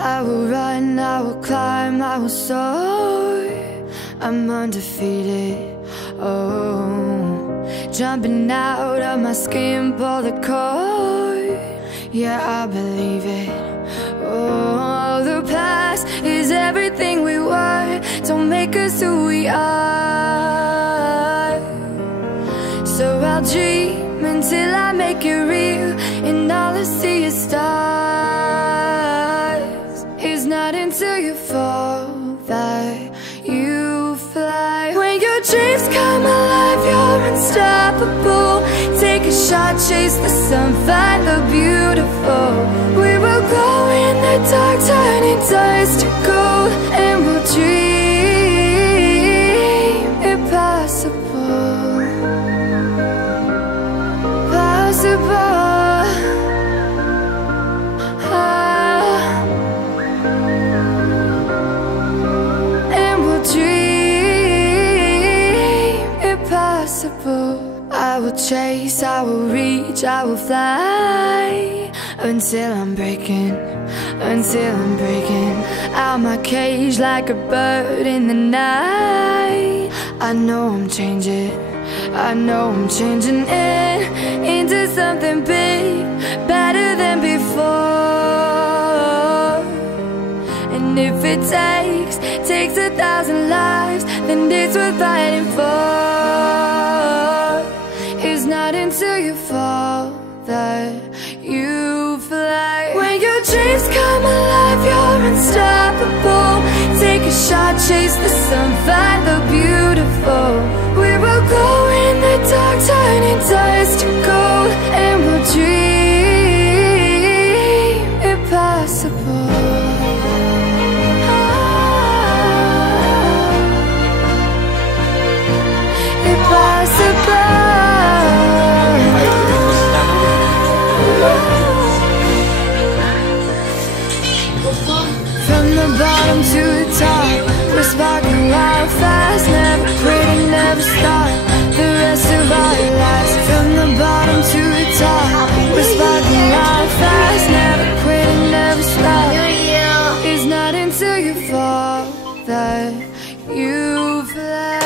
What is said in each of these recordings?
I will run, I will climb, I will soar. I'm undefeated, oh. Jumping out of my skin, pull the cord. Yeah, I believe it. Oh, the past is everything we were. Don't make us who we are. So I'll dream until I make it real, and all I see is stars. It's not until you fall that you fly. When your dreams come alive, you're unstoppable. Take a shot, chase the sun, find the beautiful. We will glow in the dark, turning dust to gold, and we'll dream impossible. Possible. And we'll dream impossible. I will chase, I will reach, I will fly until I'm breaking out my cage like a bird in the night. I know I'm changing it into something big, better than before. And if it takes 1,000 lives, then it's worth fighting for. It's not until you fall that you fly. When your dreams come alive, you're unstoppable. Take a shot, chase the sun, find the beautiful. We will go in the dark, turning dust to gold, and we'll dream impossible. Impossible. From the bottom to the top, we're sparking wild fast, never quitting, never stop. The rest of our lives. From the bottom to the top, we're sparking wild fast, never quitting, never stop. It's not until you fall that you fly.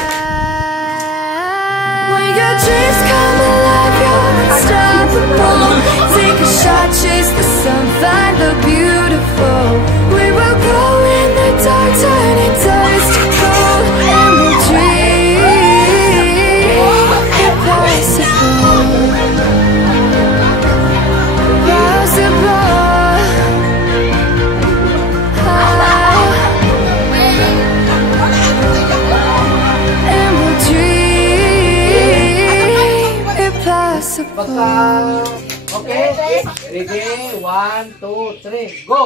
When your dreams come alive, you're unstoppable. Take a shot, chase the sun, find the beautiful. We will go in the dark, turning dust to gold, and we'll dream impossible. Possible. And we'll dream impossible. Okay? Ready? 1, 2, 3, go!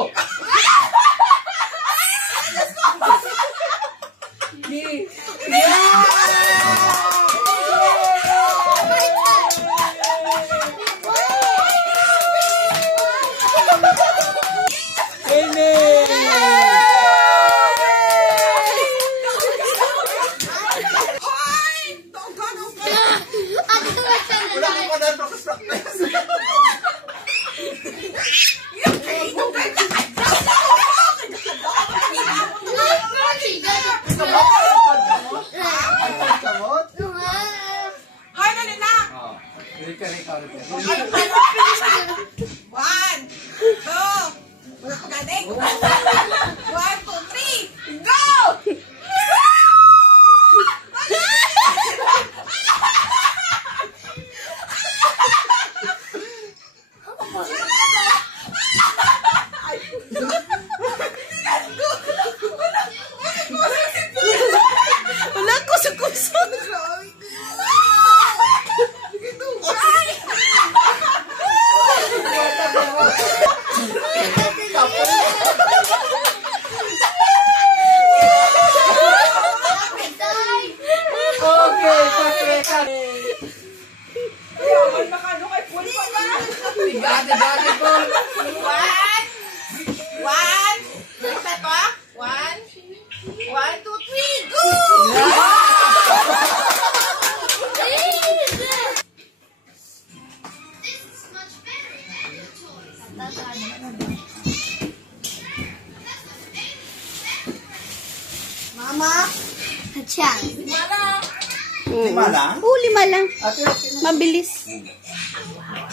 Lima lang? Oo, 5 lang. Ate, okay na. Mabilis.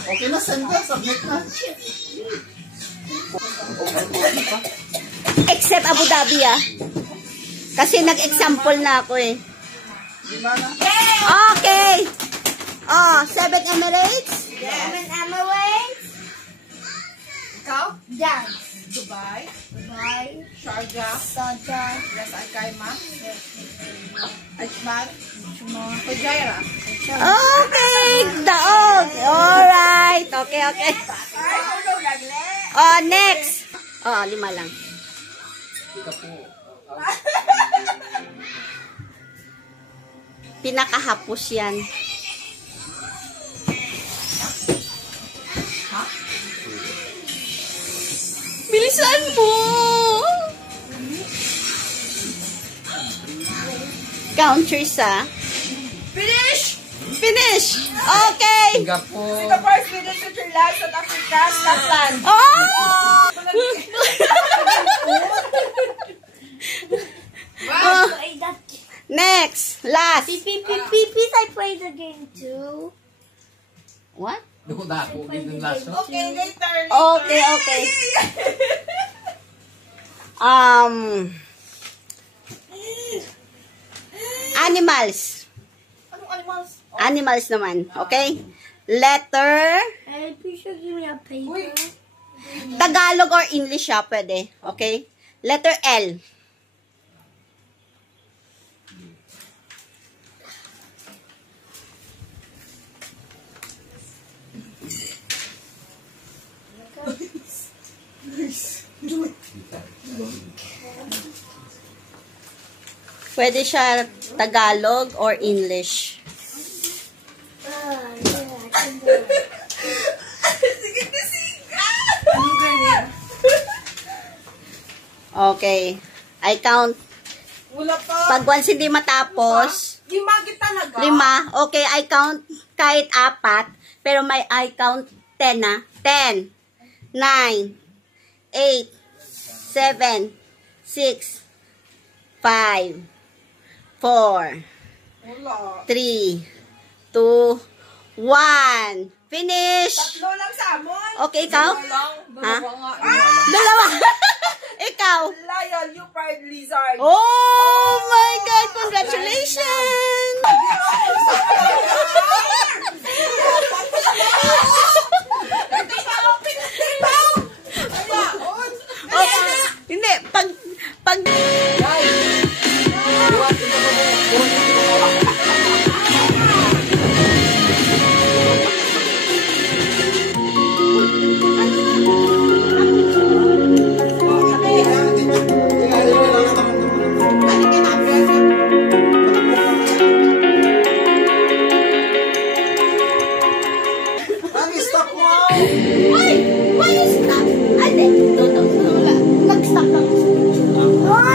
Okay na, send ka. Submit na. Except Abu Dhabi, ah. Kasi nag-example na ako, eh. Lima na. Okay. Oh, 7 Emirates. Yemen Emirates. Ikaw? Dance. Dubai, Dubai. Sharjah, Saja. Ras Al Khaimah, Ajman, Fujairah. Okay. Daog. Alright. Okay, okay. Oh, next. Oh, 5 lang. Pinakahapos yan. Bilisan mo! Countries, ah. Finish! Finish! Okay! Singapore. Singapore, Sweden, Switzerland, South Africa, Scotland. Oh! Oh, next! Last! Peepees, I played the game too. What? Duko na ako. Ganun laso. Okay, later. Okay, okay. Animals. Anong animals? Animals naman, okay? Letter, Hey, please give me a paper. Tagalog or English siya, pwede. Okay? Letter L. Pwede siya Tagalog or English. Yeah, I can do it. Anong ganyan? Okay. I count. Wala pa. Pag once hindi matapos, Lima kita talaga. 5. Okay, I count kahit 4. Pero may I count 10 na. 10, 9, 8, 7, 6, 5, 4, Wala. 3, 2, 1. Finish! Tatlo lang sa amon. Okay, ikaw? Ha? Dalawa. Ikaw? Lion, leopard, lizard. Oh my God! Congratulations! Okay. Hindi, pag Stop mo! Why you stop? Ay, wala. Nag-stop lang. 1,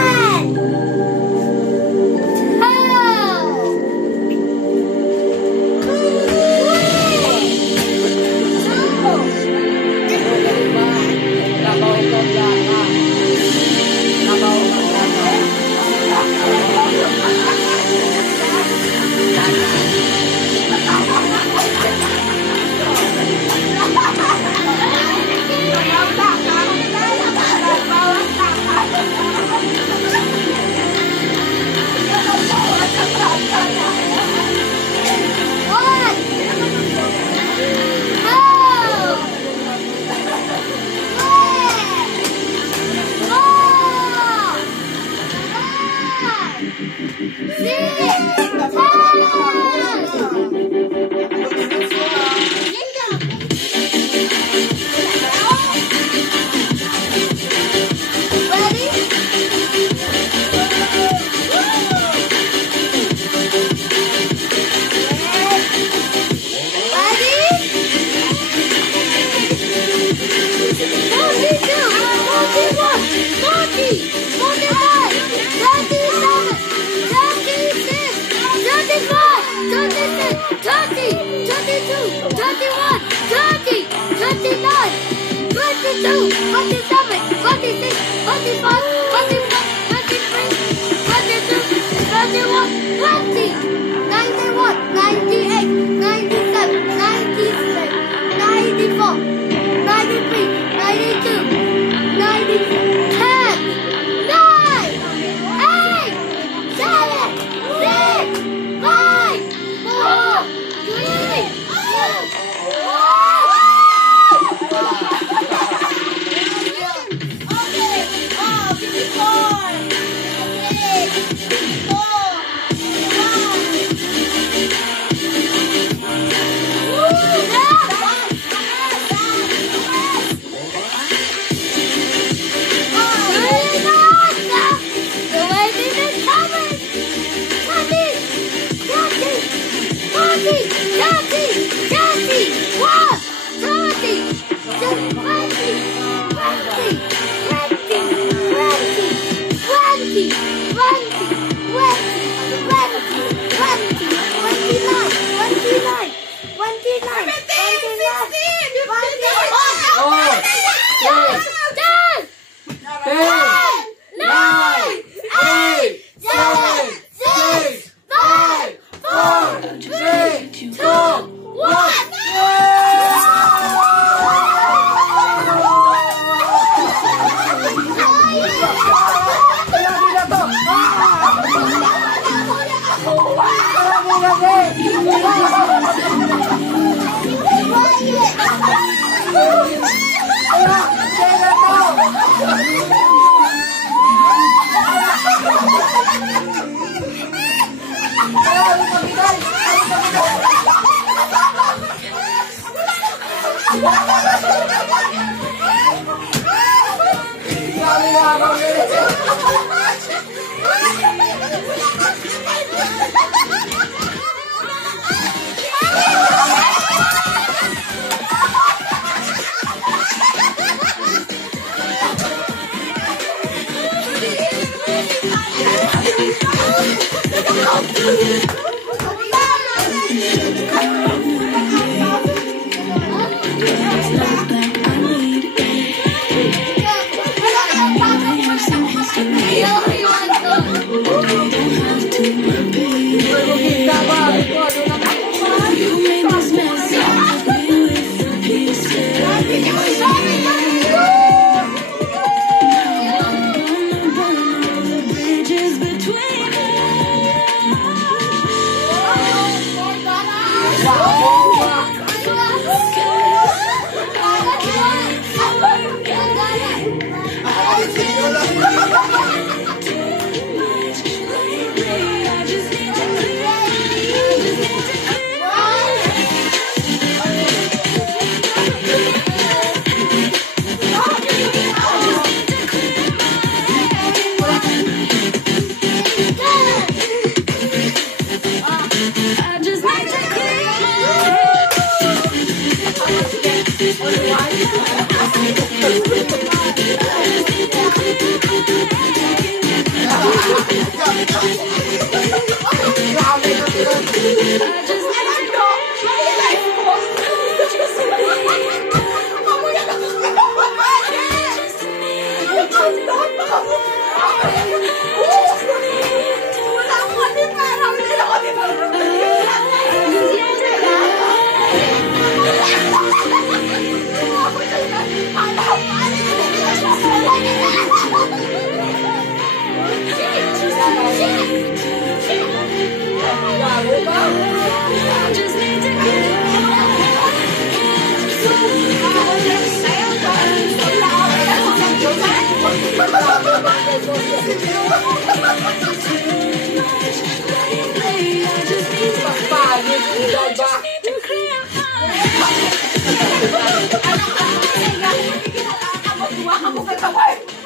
20.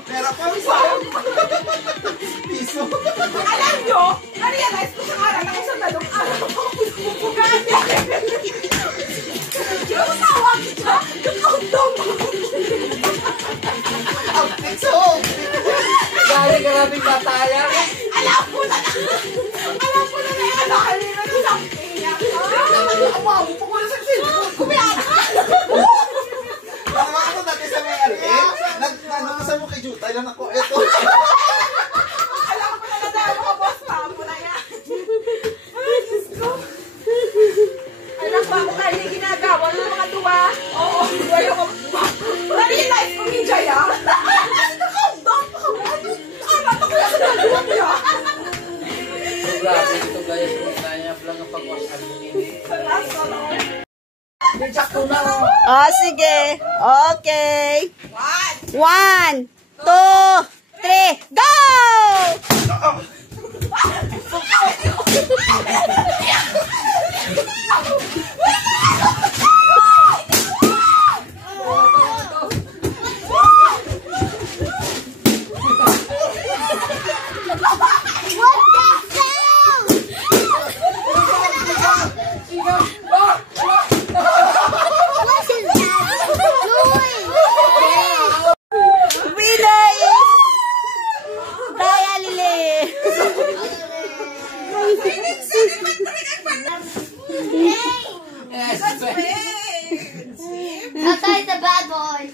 Pera pa, piso. Alam nyo, na-realize ko sa araw na isang dalong araw ako pupupugan niya. Yung tawag siya, yung outdoor mo. Piso! Galing ka namin bataya. Alam ko na yung ano, kanina nung something niya. Ako na sa cellphone, kumiyata ka. Tama ako dati sa may nasa mo kay Jutay lang ako. Ito. Alam ko na mga boss pa mo na yan. Ay, Diyos ko. Alam ba kung ano yung ginagawa ng mga tuwa? Oo, ayoko. Na-realize ko yung Jaya. Nakauntang pa kami. Anak ako yung nagawa niya. Grabe ito guys. Kaya lang ang pag-wasan mo nini. Oh, sige. Okay. 1, 2, 3, go! What the hell? What is that doing? Winner is Daya Lily. Yes. Tata is a bad boy.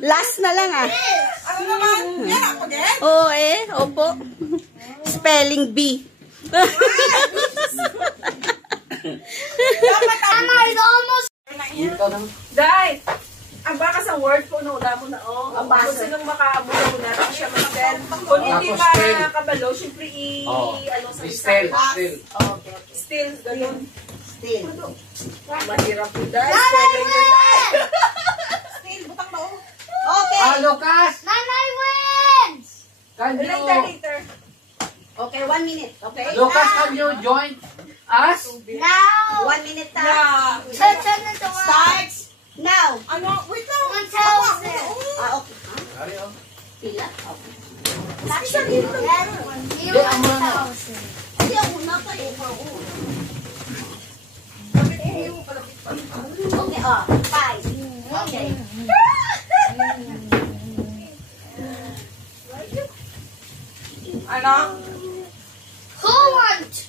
Last na lang ah. Ano naman? Yan ako din. Oo opo. Spelling bee. Mama is almost. Ikaw naman. Dahil, ang baka sa word po, wala mo na, Ang baka basa. sinong makaabulaw na, hindi siya mag-spell. Kung hindi Tapos ka spell. kabalo, syempre ano sa Still. Okay. Still, ganun. Still. Mahirap po, dahil. Spelling yun, dahil. Still, butang na, Okay. Lucas! Nanay wins. Can you... Later. Okay, 1 minute. Okay? Lucas, can you join us? Now. 1 minute na. Yeah. Turn into one. Starts now. Ano? Wait lang. 1,000. Okay. Sorry, oh. Pila? Okay. Hindi, ang mga na. Hindi ako na kayo. Okay, 5. Okay. Ano? Who wants?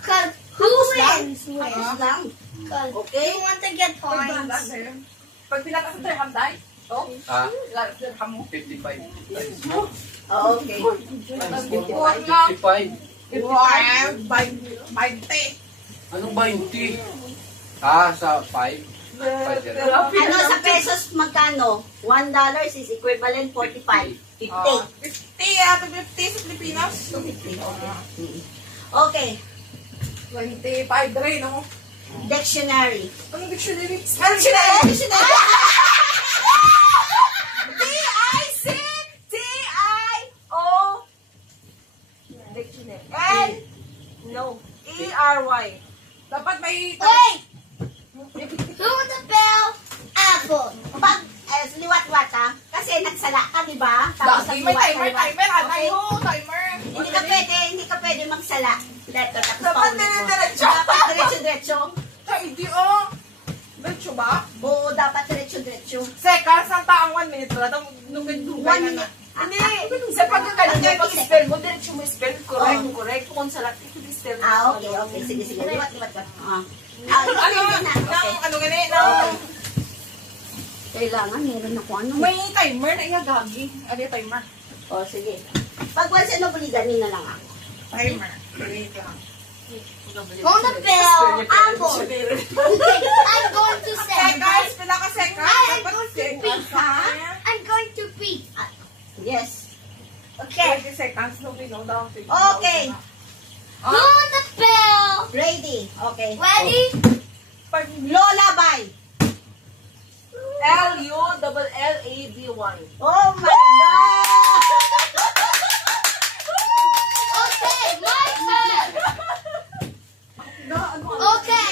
Cause who wins? Tapos lang. Cause Okay. you want to get points. Pag pinaka sa dirham, dahil. Ah, Dirham mo. 55. Okay. 55. 20. Anong 20? Ah, sa 5? Ano sa pesos magkano? $1 is equivalent 45. 50. 50 sa Pilipinas. Okay. 25 rin, no? Dictionary. Anong dictionary? Dictionary. D-I-C-T-I-O Dictionary. N. No. E-R-Y. Dapat may... Wait. Who the bell? Apple. Pag liwat-wat kasi nagsala ka, di ba? Tapos May timer. Okay. Timer. Hindi ka pwede magsala. Letter, tapos Dapat paulit mo. dire-diretso. Dapat diretso-diretso. Hindi, Diretso ba? Oo, dapat diretso-diretso. Seconds, ang taang 1 minute wala. Dugay-dugay 1 na minute. Hindi. Sa pagkagaling mo, pag-spell mo, diretso mo spell. Correct. Kung sa lahat, spell mo. Okay. Sige. Liwat. Ano gani? Kailangan, meron ako ano. May timer na iya, gagi. Ano yung timer? O, sige. Pag once and obliganin na lang ako. Timer. Wait lang. On the bell, apple. I'm going to say. Seconds, pila ka seconds. I'm Dapat going to seconds. beat, huh? I'm going to beat. Yes. 20 seconds, no, no, daw. Okay. On the bell. Ready. Okay. Ready? Lullaby. L-U-L-L-A-B-Y. Oh my God! Okay, my turn. Okay.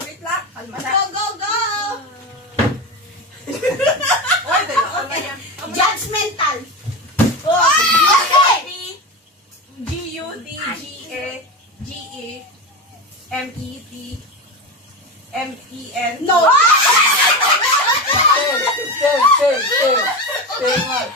Wait lang. Kalma na. Go! Oy, dala. Okay. Judgmental. Okay. G-U-D-G-A-G-E-M-E-T-M-E-N. No! Stay.